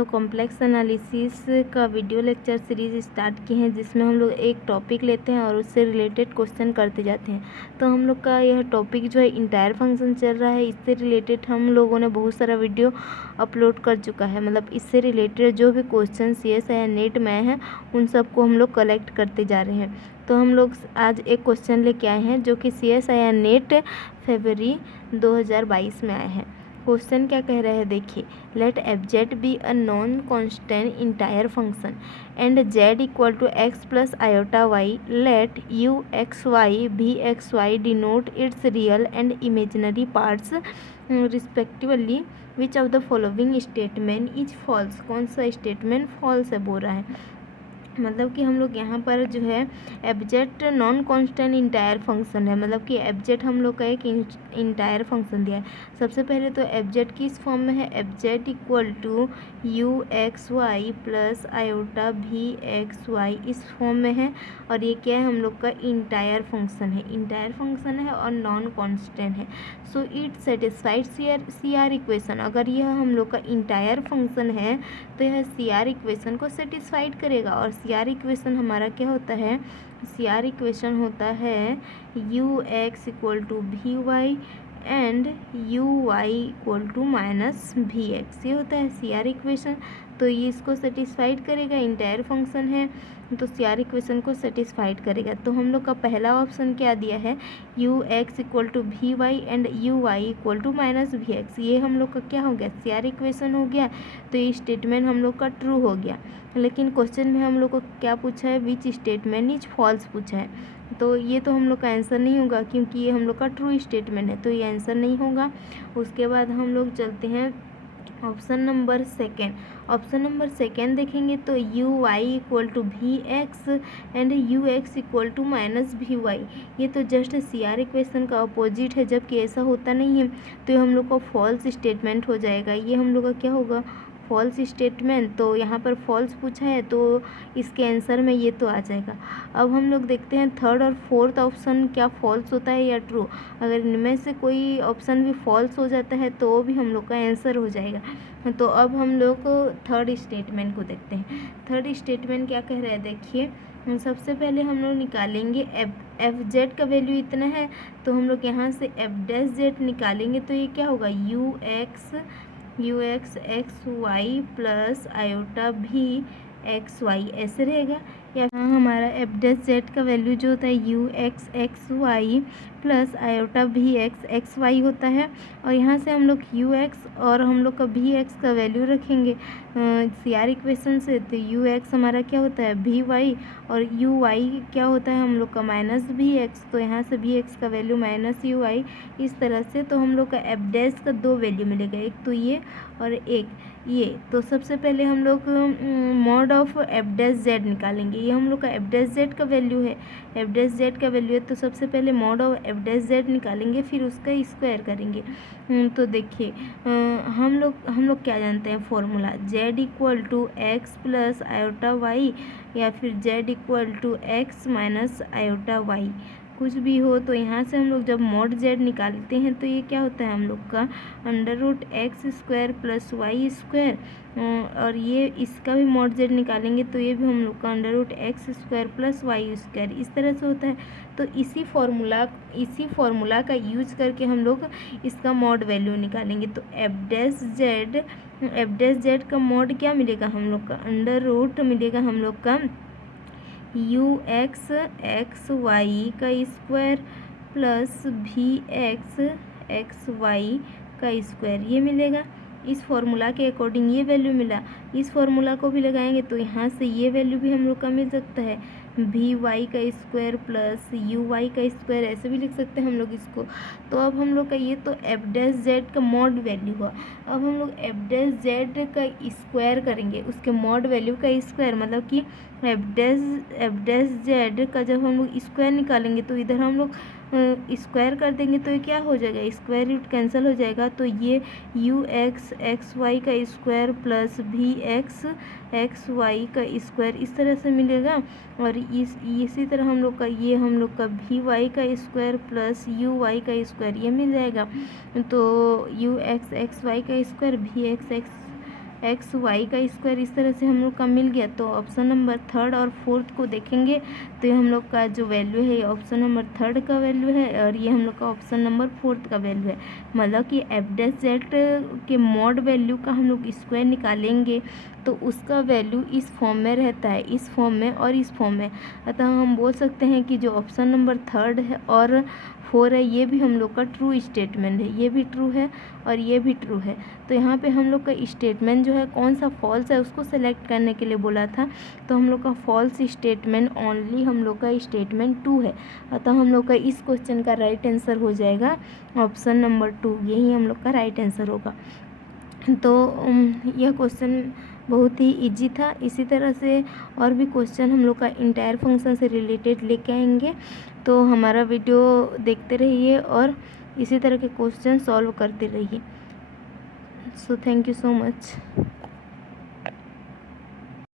लोग complex analysis का video lecture series start किए हैं, जिसमें हम लोग एक टॉपिक लेते हैं और उससे रिलेटेड क्वेश्चन करते जाते हैं। तो हम लोग का यह टॉपिक जो है इंटायर फंक्शन चल रहा है। इससे रिलेटेड हम लोगों ने बहुत सारा वीडियो अपलोड कर चुका है। मतलब इससे रिलेटेड जो भी क्वेश्चन CS या नेट में आए हैं उन सबको हम लोग कलेक्ट करते जा रहे हैं। तो हम लोग आज एक क्वेश्चन लेके आए हैं जो कि CS या नेट फरवरी 2022 में आए हैं। क्वेश्चन क्या कह रहे हैं देखिए, let f z be a non constant entire function and z equal to x plus iota y, let u x y v x y denote its real and imaginary parts respectively, which of the following statement is false. कौन सा statement false है बोल रहा है। मतलब कि हम लोग यहाँ पर जो है abject non constant entire function है। मतलब कि एब्जेक्ट हम लोग का एक इंटायर फंक्शन दिया है। सबसे पहले तो एब्जेक्ट किस फॉर्म में है, एब्जेक्ट equal to u x y plus iota v x y, इस फॉर्म में है। और ये क्या है, हम लोग का इंटायर फंक्शन है। इंटायर फंक्शन है और नॉन कांस्टेंट है। So it satisfied C R equation. अगर यह हम लोग का इंटायर फंक्शन है तो यह CR इक्वेशन को सेटिस्फाइड करेगा। और CR इक्वेशन हमारा क्या होता है, CR इक्वेशन होता है u x equal to v y and u y equal to minus v x, ये होता है CR इक्वेशन। तो ये इसको सेटिस्फाइड करेगा, इंटायर फंक्शन है तो CR इक्वेशन को सेटिस्फाइड करेगा। तो हम लोग का पहला ऑप्शन क्या दिया है, u x equal to v y and u y equal to minus v x, ये हम लोग का क्या हो गया, CR इक्वेशन हो गया। तो ये स्टेटमेंट हम लोग का ट्रू हो गया। लेकिन क्वेश्चन में हम लोग को क्या पूछा है, विच स्टेटमेंट इज फॉल्स पूछा है। तो ये तो हम लोग का आंसर नहीं होगा, क्योंकि ये हम लोग का ट्रू स्टेटमेंट है, तो ये आंसर नहीं होगा। उसके बाद हम लोग चलते हैं option number second. Option number second देखेंगे तो u y equal to v x and u x equal to minus v y, ये तो जस्ट CR इक्वेशन का अपोजिट है, जबकि ऐसा होता नहीं है। तो ये हम लोग का फॉल्स स्टेटमेंट हो जाएगा। ये हम लोग का क्या होगा, फॉल्स स्टेटमेंट। तो यहाँ पर फॉल्स पूछा है तो इसके आंसर में ये तो आ जाएगा। अब हम लोग देखते हैं थर्ड और फोर्थ ऑप्शन क्या फॉल्स होता है या ट्रू। अगर इनमें से कोई ऑप्शन भी फॉल्स हो जाता है तो भी हम लोग का आंसर हो जाएगा। तो अब हम लोग थर्ड स्टेटमेंट को देखते हैं। थर्ड स्टेटमेंट क्या कह रहा है देखिए, सबसे पहले हम लोग निकालेंगे एफ जेड का वैल्यू इतना है, तो हम लोग यहाँ से एफ डैश जेड निकालेंगे तो ये क्या होगा, u x x y plus iota v x y, ऐसे रहेगा। या हमारा एफ डैश जेड का वैल्यू जो होता है u x y plus iota v x y होता है। और यहाँ से हम लोग यू एक्स और हम लोग का भी एक्स का वैल्यू रखेंगे CR इक्वेशन से। तो यू एक्स हमारा क्या होता है भी वाई, और यू वाई क्या होता है हम लोग का माइनस भी एक्स। तो यहाँ से भी एक्स का वैल्यू माइनस यू वाई, इस तरह से। तो हम लोग का एफ डैश का दो वैल्यू मिलेगा, एक तो ये और एक ये। तो सबसे पहले हम लोग mod of F dash Z निकालेंगे। ये हम लोग का एफ डैश जेड का वैल्यू है, एफ डैश जेड का वैल्यू है। तो सबसे पहले mod of F dash Z निकालेंगे, फिर उसका स्क्वायर करेंगे। तो देखिए हम लोग क्या जानते हैं formula, z equal to x plus iota y या फिर z equal to x minus iota y, कुछ भी हो। तो यहाँ से हम लोग जब मॉड जेड निकालते हैं तो ये क्या होता है हम लोग का under root x square plus y square, और ये इसका भी मॉड जेड निकालेंगे तो ये भी हम लोग का under root x square plus y square, इस तरह से होता है। तो इसी फॉर्मूला का यूज करके हम लोग इसका मॉड वैल्यू निकालेंगे। तो एफ डैश जेड का मॉड क्या मिलेगा हम लोग का, अंडर रूट मिलेगा हम लोग का यू एक्स वाई का स्क्वायर प्लस भी एक्स वाई का स्क्वायर, ये मिलेगा। इस फॉर्मूला के अकॉर्डिंग ये वैल्यू मिला। इस फॉर्मूला को भी लगाएंगे तो यहाँ से ये वैल्यू भी हम लोग का मिल सकता है, भी वाई का स्क्वायर प्लस यू वाई का स्क्वायर, ऐसे भी लिख सकते हैं हम लोग इसको। तो अब हम लोग का ये तो एफ डैश जेड का मॉड वैल्यू हुआ। अब हम लोग एफ डैश जेड का स्क्वायर करेंगे, उसके मॉड वैल्यू का स्क्वायर। मतलब कि एफ डैश जेड का जब हम लोग स्क्वायर निकालेंगे तो इधर हम लोग स्क्वायर कर देंगे तो ये क्या हो जाएगा, स्क्वायर रूट कैंसिल हो जाएगा। तो ये यू एक्स वाई का स्क्वायर प्लस भी एक्स वाई का स्क्वायर, इस तरह से मिलेगा। और इसी तरह हम लोग का भी वाई का स्क्वायर प्लस यू वाई का स्क्वायर, ये मिल जाएगा। तो यू एक्स वाई का स्क्वायर भी एक्स एक्स वाई का स्क्वायर इस तरह से हम लोग का मिल गया। तो ऑप्शन नंबर थर्ड और फोर्थ को देखेंगे तो ये हम लोग का जो वैल्यू है ये ऑप्शन नंबर थर्ड का वैल्यू है और ये हम लोग का ऑप्शन नंबर फोर्थ का वैल्यू है। मतलब कि एफ डैश जेड के मॉड वैल्यू का हम लोग स्क्वायर निकालेंगे तो उसका वैल्यू इस फॉर्म में रहता है, इस फॉर्म में और इस फॉर्म में। अतः हम बोल सकते हैं कि जो ऑप्शन नंबर थर्ड है और 4 है ये भी हम लोग का ट्रू स्टेटमेंट है, ये भी ट्रू है और ये भी ट्रू है। तो यहाँ पे हम लोग का स्टेटमेंट जो है कौन सा फॉल्स है उसको सेलेक्ट करने के लिए बोला था। तो हम लोग का फॉल्स स्टेटमेंट ओनली हम लोग का स्टेटमेंट 2 है। अतः हम लोग का इस क्वेश्चन का राइट आंसर हो जाएगा ऑप्शन नंबर 2, यही हम लोग का राइट आंसर होगा। तो यह क्वेश्चन बहुत ही इजी था। इसी तरह से और भी क्वेश्चन हम लोग का इंटायर फंक्शन से रिलेटेड लेके आएंगे। तो हमारा वीडियो देखते रहिए और इसी तरह के क्वेश्चन सॉल्व करते रहिए। So thank you so much.